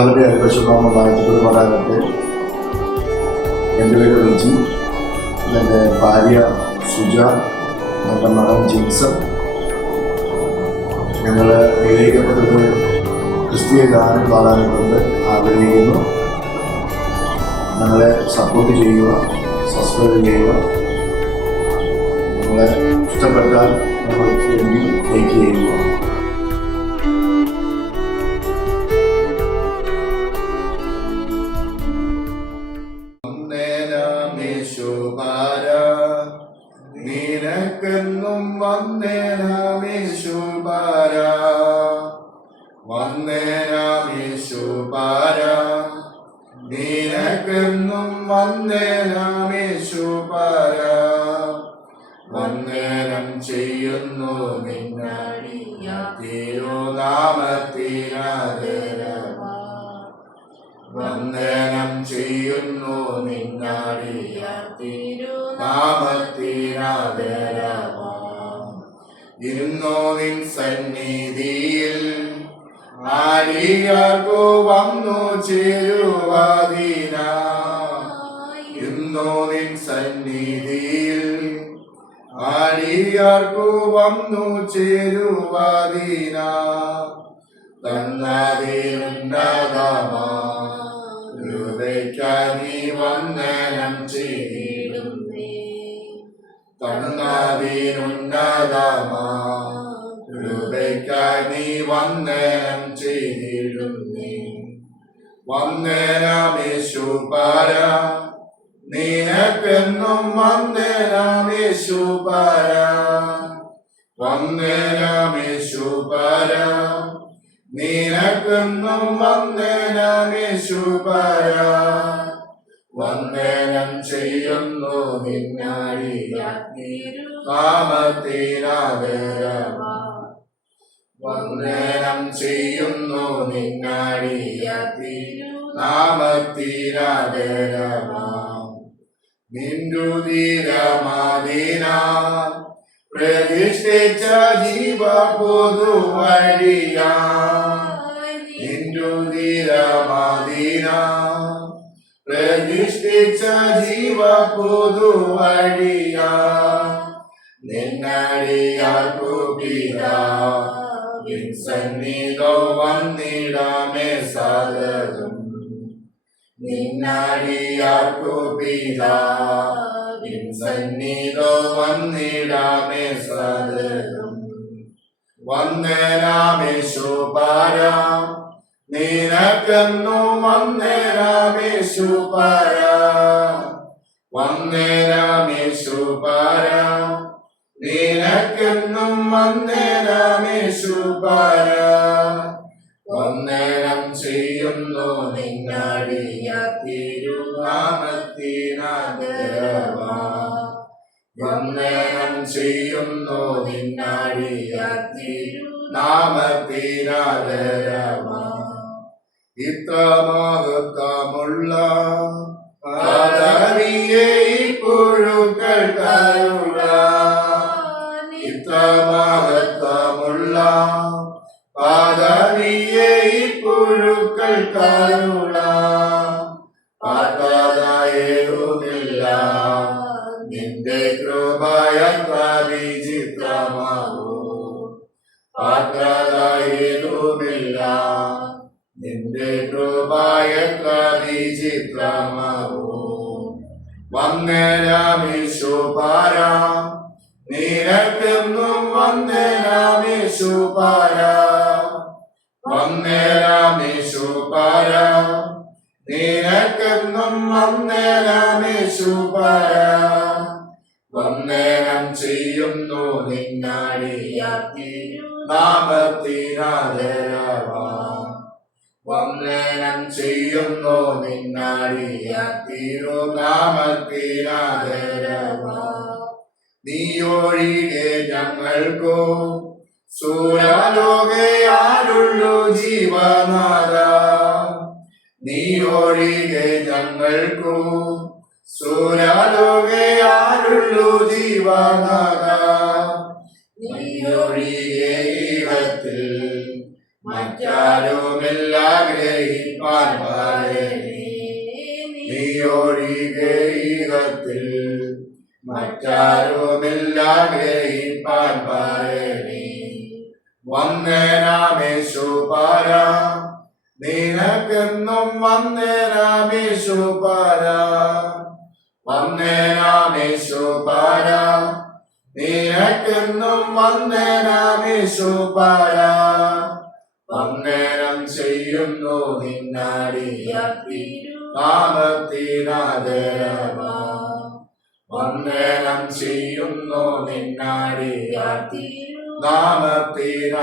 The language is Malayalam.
വളരെ പരിശുദ്ധമായിട്ട് പറയാനായിട്ട് എൻ്റെ പേര് റിജി, എൻ്റെ ഭാര്യ സുജ, എൻ്റെ മകൻ ജിൻസൺ. ഞങ്ങൾ വിവേകപ്പെട്ടത് ക്രിസ്തീയ ഗാനം പാടാനെ കൊണ്ട് ആഗ്രഹിക്കുന്നു. ഞങ്ങളെ സപ്പോർട്ട് ചെയ്യുക, സബ്സ്ക്രൈബ് ചെയ്യുക. നിങ്ങളെ ഇഷ്ടപ്പെട്ടാൽ ഞങ്ങൾക്ക് വേണ്ടി ലൈക്ക് ചെയ്യുക. നിനക്കെന്നും വന്ദേനാമേശുപാര, വന്ദേനാമേശുപാര, നിനക്കെന്നും വന്ദേനാമേശുപാര. വന്ദനം ചെയ്യുന്നു നിന്നടിയ തിരുനാമത്തിനാദരവാ, വന്ദനം ചെയ്യുന്നു നിന്നടിയ തിരുനാമത്തിനാദരവാ. ഇരുന്നോ നിൻ സന്നിധിയിൽ ആരിയാർക്കു വന്നു ചേരുവാതിനാ, ഇരുന്നോ നിൻ സന്നിധിയിൽ ആരിയാർക്കു വന്നു ചേരുവാതിനാ. തന്നതിരുന്നതമാ ഹൃദയക്കാനി വന്ദനം ചെയ്തിടുന്നേ, തന്നതിരുന്നതമാ ഹൃദയക്കാനി വന്ദനം ചെയ്തിടുന്നേ. വന്ദനമേശുപാര, നിനക്കെന്നും വന്ദനമേശുപാര, വന്ദനമേശുപാര, നിനക്കെന്നും വന്ദനമേശുപാര. വന്ദനം ചെയ്യുന്നു നിന്നടിയ തിരുനാമത്തിനാദരവാ, വന്ദനം ചെയ്യുന്നു നിന്നടിയ തിരുനാമത്തിനാദരവാ. നിൻരുതിരമാദിനാൽ പ്രതിഷ്ഠിച്ച ജീവ പൊതുവഴിയാ, നിൻരുതിരമാദിനാൽ പ്രതിഷ്ഠിച്ച ജീവ പൊതുവഴിയാ. നിന്നടിയാർക്കു പിതാവിൻ സന്നിധോ വന്നിടാമേ സദയം, നിന്നടിയാർക്കു പിതാവിൻ സന്നിധോ വന്നിടാമേ സദയം. വന്ദനമേശുപാര, നിനക്കെന്നും വന്ദനമേശുപാര, വന്ദനമേശുപാര, നിനക്കെന്നും വന്ദനമേശുപാര. വന്ദനം ചെയ്യുന്നു നിന്നടിയ തിരുനാമത്തിനാദരവാ, വന്ദനം ചെയ്യുന്നു നിന്നടിയ തിരുനാമത്തിനാദരവാ. ഇത്ര മഹത്വമുള്ള പദവിയെ ഇപ്പോഴുകൾക്കരുളാം, ഇത്ര മഹത്വമുള്ള പദവിയെ ഇപ്പോഴുകൾക്കരുളാം. പാർക്കാതായേതുമില്ല നിന്റെ കൃപയത്ര വിചിത്രമാകൂ, പാർക്കാതായേതുമില്ല നിന്റെ കൃപയത്ര വിചിത്രമാകൂ. വന്ദനമേശുപാര, നിനക്കെന്നും വന്ദനമേശുപാര, വന്ദനമേശുപാര, നിനക്കെന്നും വന്ദനമേശുപാര. വന്ദനം ചെയ്യുന്നു നിന്നടിയ തിരുനാമത്തിനാദരവാ, വന്ദനം ചെയ്യുന്നു നിന്നടിയ തിരുനാമത്തിനാദരവാ. നീയൊഴികെ ഞങ്ങൾക്കു സുരലോകെ ആരുള്ളു ജീവനാഥ, നീയൊഴികെ ഞങ്ങൾക്കു സുരലോകെ ആരുള്ളു ജീവനാഥ. നീയൊഴികെ ഈഹത്തിൽ മറ്റാരുമില്ല ഗ്രഹിപ്പാൻ നീയൊഴികെ ഈകത്തിൽ മറ്റാരുമില്ലാഗ്രഹിപ്പാൻ പാരേ വന്ദനാമേശുപാര നിനക്കെന്നും വന്ദനാമേശുപാര വന്ദനാമേശുപാര നിനക്കെന്നും വന്ദനാമേശുപാര വന്ദനം ചെയ്യുന്നു നിന്നാടിയ നാമത്തിനാദരവാ വന്ദനം ചെയ്യുന്നു നിന്നാടിയ നാമത്തിനാദരവാ